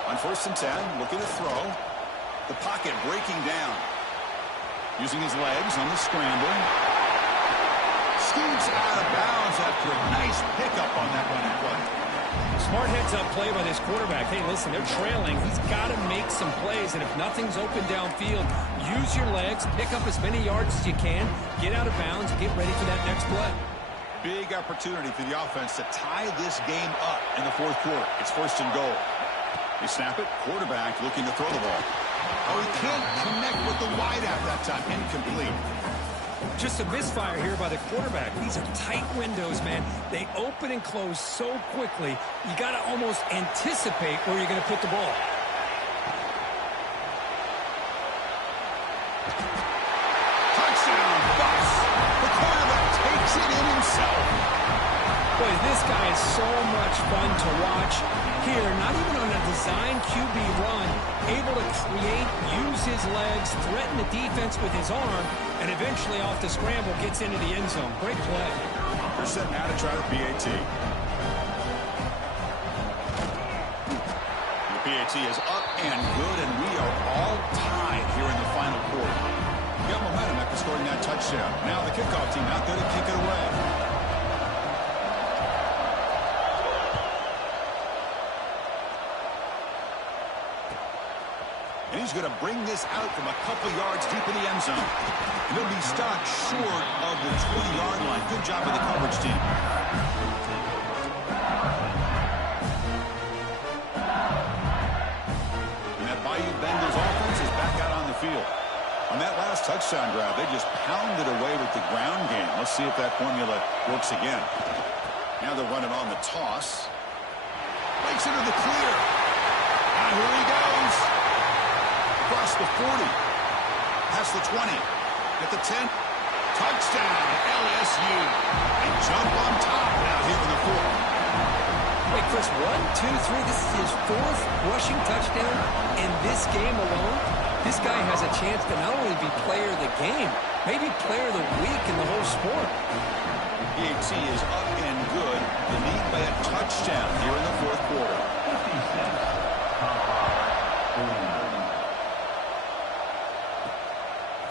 On 1st and 10, looking to throw. The pocket breaking down. Using his legs on the scramble. Scoots out of bounds after a nice pickup on that running play. Smart heads-up play by this quarterback. Hey, listen, they're trailing. He's got to make some plays, and if nothing's open downfield, use your legs, pick up as many yards as you can, get out of bounds, and get ready for that next play. Big opportunity for the offense to tie this game up in the 4th quarter. It's 1st and goal. They snap it. Quarterback looking to throw the ball. Oh, he can't connect with the wideout that time. Incomplete. Just a misfire here by the quarterback. These are tight windows, man. They open and close so quickly, you got to almost anticipate where you're going to put the ball. Touchdown, Bucks. The quarterback takes it in himself. Boy, this guy is so much fun to watch. Here, not even on a design QB run, able to create, use his legs, threaten the defense with his arm, and eventually off the scramble gets into the end zone. Great play. They're set now to try the PAT. The PAT is up and good, and we are all tied here in the final quarter. Got momentum after scoring that touchdown. Now the kickoff team out there to kick it away. And he's going to bring this out from a couple yards deep in the end zone. And he'll be stopped short of the 20-yard line. Good job of the coverage team. And that Bayou Bengals offense is back out on the field. On that last touchdown drive, they just pounded away with the ground game. Let's see if that formula works again. Now they're running on the toss. Breaks into the clear. And here he goes. Across the 40, past the 20, at the 10, touchdown, LSU, and jump on top now here in the 4th. Wait, Chris, 1, 2, 3, this is his 4th rushing touchdown in this game alone. This guy has a chance to not only be player of the game, maybe player of the week in the whole sport. PAT is up and good. The lead by a touchdown here in the 4th quarter.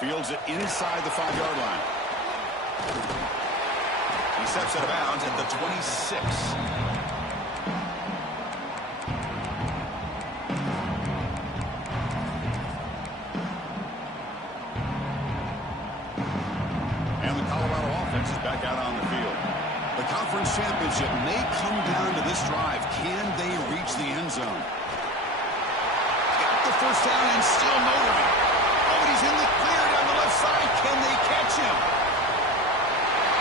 Fields it inside the 5-yard line. He steps out of bounds at the 26. And the Colorado offense is back out on the field. The conference championship may come down to this drive. Can they reach the end zone? Got the first down and still motoring. Oh, he's in the clear down the left side. Can they catch him?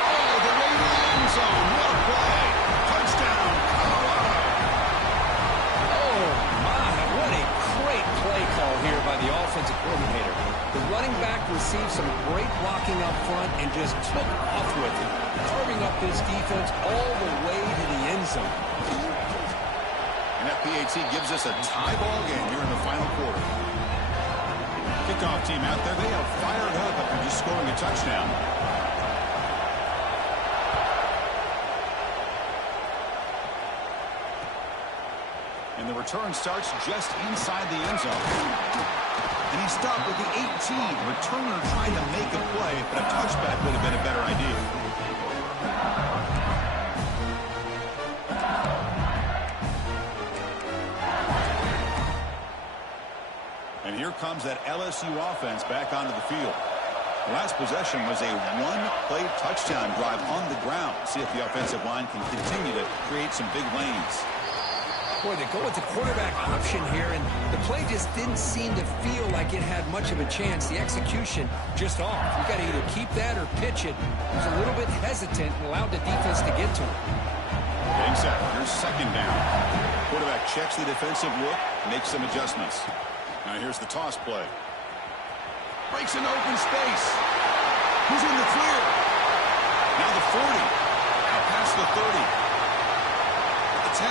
Oh, the way to the end zone. What a play. Touchdown, Colorado. Oh, my. What a great play call here by the offensive coordinator. The running back received some great blocking up front and just took off with it, carving up this defense all the way to the end zone. And that PAT gives us a tie ball game here in the final quarter. Kickoff team out there, they are fired up after just scoring a touchdown. And the return starts just inside the end zone. And he stopped with the 18. Returner trying to make a play, but a touchback would have been a better idea. And here comes that LSU offense back onto the field. The last possession was a one-play touchdown drive on the ground. See if the offensive line can continue to create some big lanes. Boy, they go with the quarterback option here, and the play just didn't seem to feel like it had much of a chance. The execution just off. You got to either keep that or pitch it. He was a little bit hesitant and allowed the defense to get to him. Getting set. Here's 2nd down. Quarterback checks the defensive look, makes some adjustments. Now here's the toss play. Breaks into open space. Who's in the clear? Now the 40. Out past the 30. At the 10.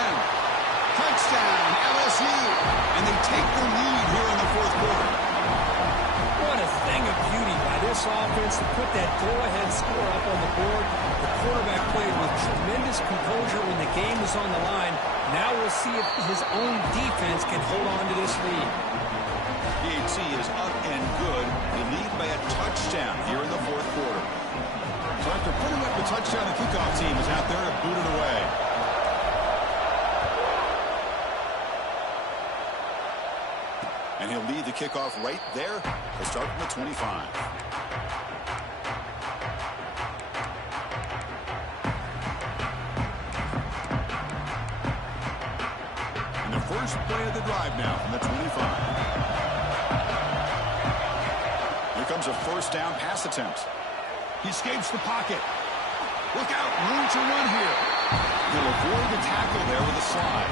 Touchdown, LSU. And they take the lead here in the 4th quarter. What a thing of beauty by this offense to put that go-ahead score up on the board. The quarterback played with tremendous composure when the game was on the line. Now we'll see if his own defense can hold on to this lead. PAT is up and good. They lead by a touchdown here in the fourth quarter. So after putting up the touchdown, the kickoff team is out there to boot it away. And he'll lead the kickoff right there to start from the 25. And the first play of the drive now from the 25. Here comes a first down pass attempt. He escapes the pocket. Look out, room to run here. He'll avoid the tackle there with a slide.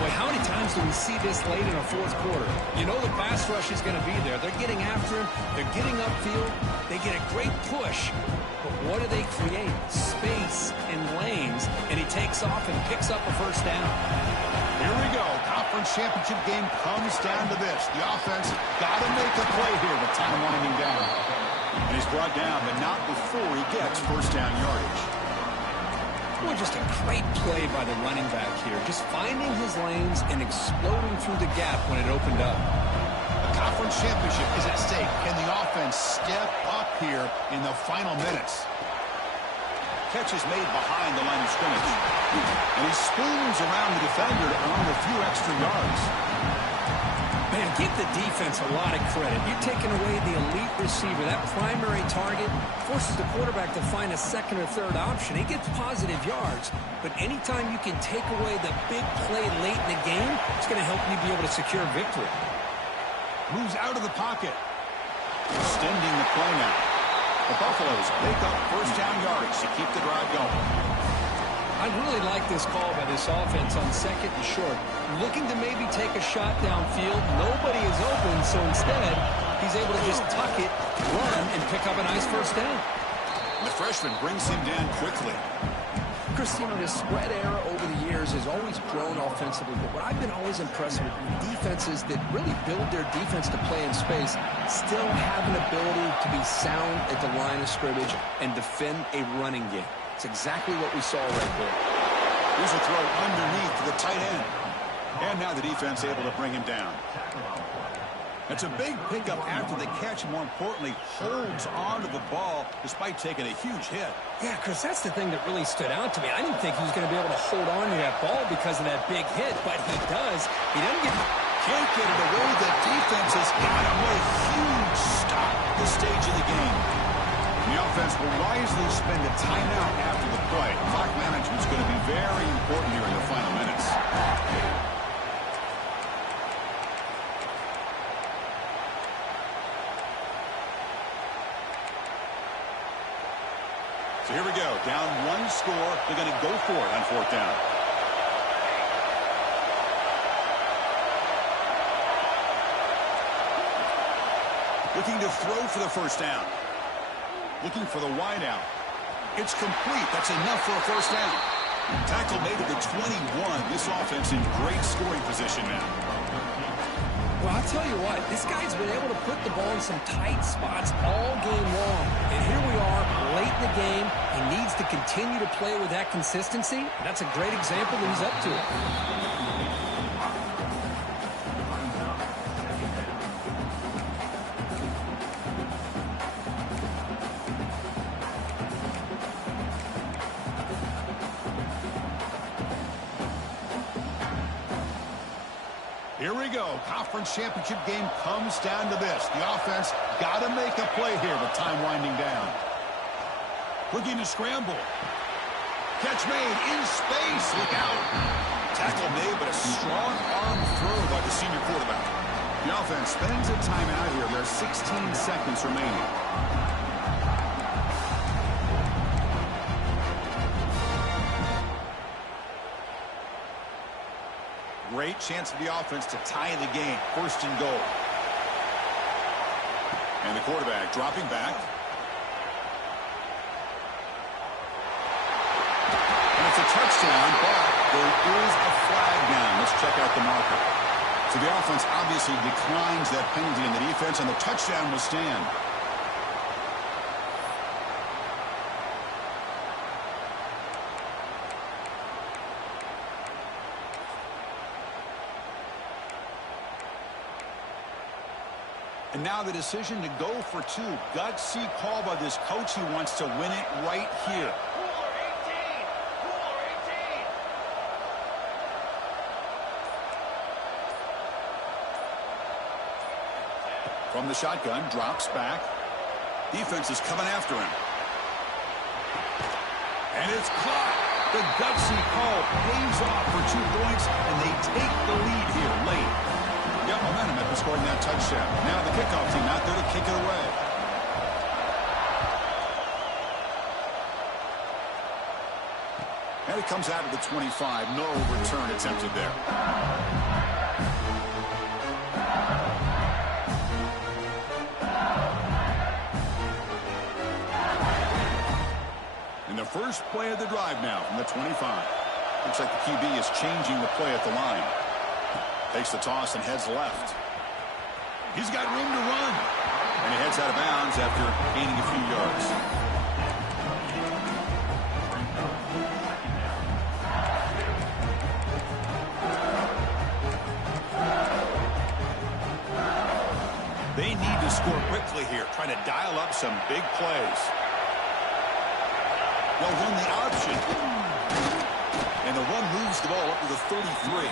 Boy, how many times do we see this late in a fourth quarter? You know the pass rush is going to be there. They're getting after him. They're getting upfield. They get a great push. But what do they create? Space and lanes. And he takes off and picks up a first down. Here we go. Conference championship game comes down to this. The offense got to make a play here with time winding down. And he's brought down, but not before he gets first down yardage. Well, just a great play by the running back here. Just finding his lanes and exploding through the gap when it opened up. The conference championship is at stake. Can the offense step up here in the final minutes? Catch is made behind the line of scrimmage. And he spoons around the defender to earn a few extra yards. Man, give the defense a lot of credit. You're taking away the elite receiver. That primary target forces the quarterback to find a second or third option. He gets positive yards. But anytime you can take away the big play late in the game, it's going to help you be able to secure victory. Moves out of the pocket. Extending the play now. The Buffaloes pick up first down yardage to keep the drive going. I really like this call by this offense on second and short. Looking to maybe take a shot downfield. Nobody is open, so instead, he's able to just tuck it, run, and pick up a nice first down. And the freshman brings him down quickly. Chris, you know, this spread era over the years has always grown offensively, but what I've been always impressed with defenses that really build their defense to play in space still have an ability to be sound at the line of scrimmage and defend a running game. It's exactly what we saw right there. Here's a throw underneath to the tight end. And now the defense able to bring him down. That's a big pickup after the catch. More importantly, holds on to the ball despite taking a huge hit. Yeah, Chris, that's the thing that really stood out to me. I didn't think he was going to be able to hold on to that ball because of that big hit, but he does. He doesn't get... Can't get it away. The defense has got him. What a huge stop at this stage of the game. The offense will wisely spend a timeout after the play. Clock management is going to be very important here in the final minutes. So here we go. Down one score. They're going to go for it on fourth down. Looking to throw for the first down. Looking for the wide out. It's complete. That's enough for a first down. Tackle made at the 21. This offense in great scoring position now. Well, I'll tell you what, this guy's been able to put the ball in some tight spots all game long. And here we are, late in the game. He needs to continue to play with that consistency. And that's a great example that he's up to it. Here we go. Conference championship game comes down to this. The offense got to make a play here with time winding down. Looking to scramble. Catch made in space. Look out. Tackle made, but a strong arm throw by the senior quarterback. The offense spends a timeout here. There's 16 seconds remaining. Great chance for the offense to tie the game. First and goal. And the quarterback dropping back. And it's a touchdown, but there is a flag down. Let's check out the marker. So the offense obviously declines that penalty in the defense, and the touchdown will stand. And now the decision to go for two. Gutsy call by this coach. He wants to win it right here. From the shotgun, drops back. Defense is coming after him. And it's caught. The gutsy call pays off for 2 points, and they take the lead here late. Got momentum after scoring that touchdown. Now the kickoff team out there to kick it away. And it comes out of the 25. No return attempted there. And the first play of the drive now from the 25. Looks like the QB is changing the play at the line. Takes the toss and heads left. He's got room to run. And he heads out of bounds after gaining a few yards. They need to score quickly here, trying to dial up some big plays. Well, run the option. And the run moves the ball up to the 33.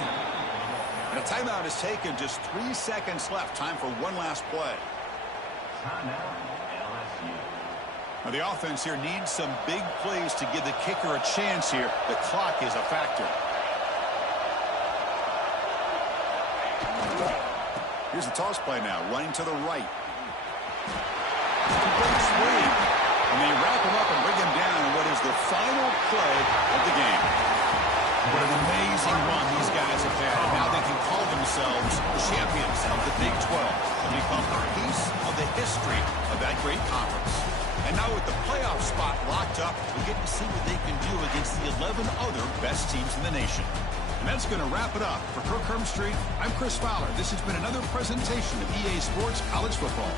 And a timeout is taken. Just 3 seconds left. Time for one last play. Now the offense here needs some big plays to give the kicker a chance here. The clock is a factor. Here's the toss play now. Running to the right. Big swing. And they wrap him up and bring him down in what is the final play of the game. What an amazing run these guys have had. Now they can call themselves champions of the Big 12 and become a piece of the history of that great conference. And now with the playoff spot locked up, we get to see what they can do against the 11 other best teams in the nation. And that's going to wrap it up. For Kirk Herbstreit, I'm Chris Fowler. This has been another presentation of EA Sports College Football.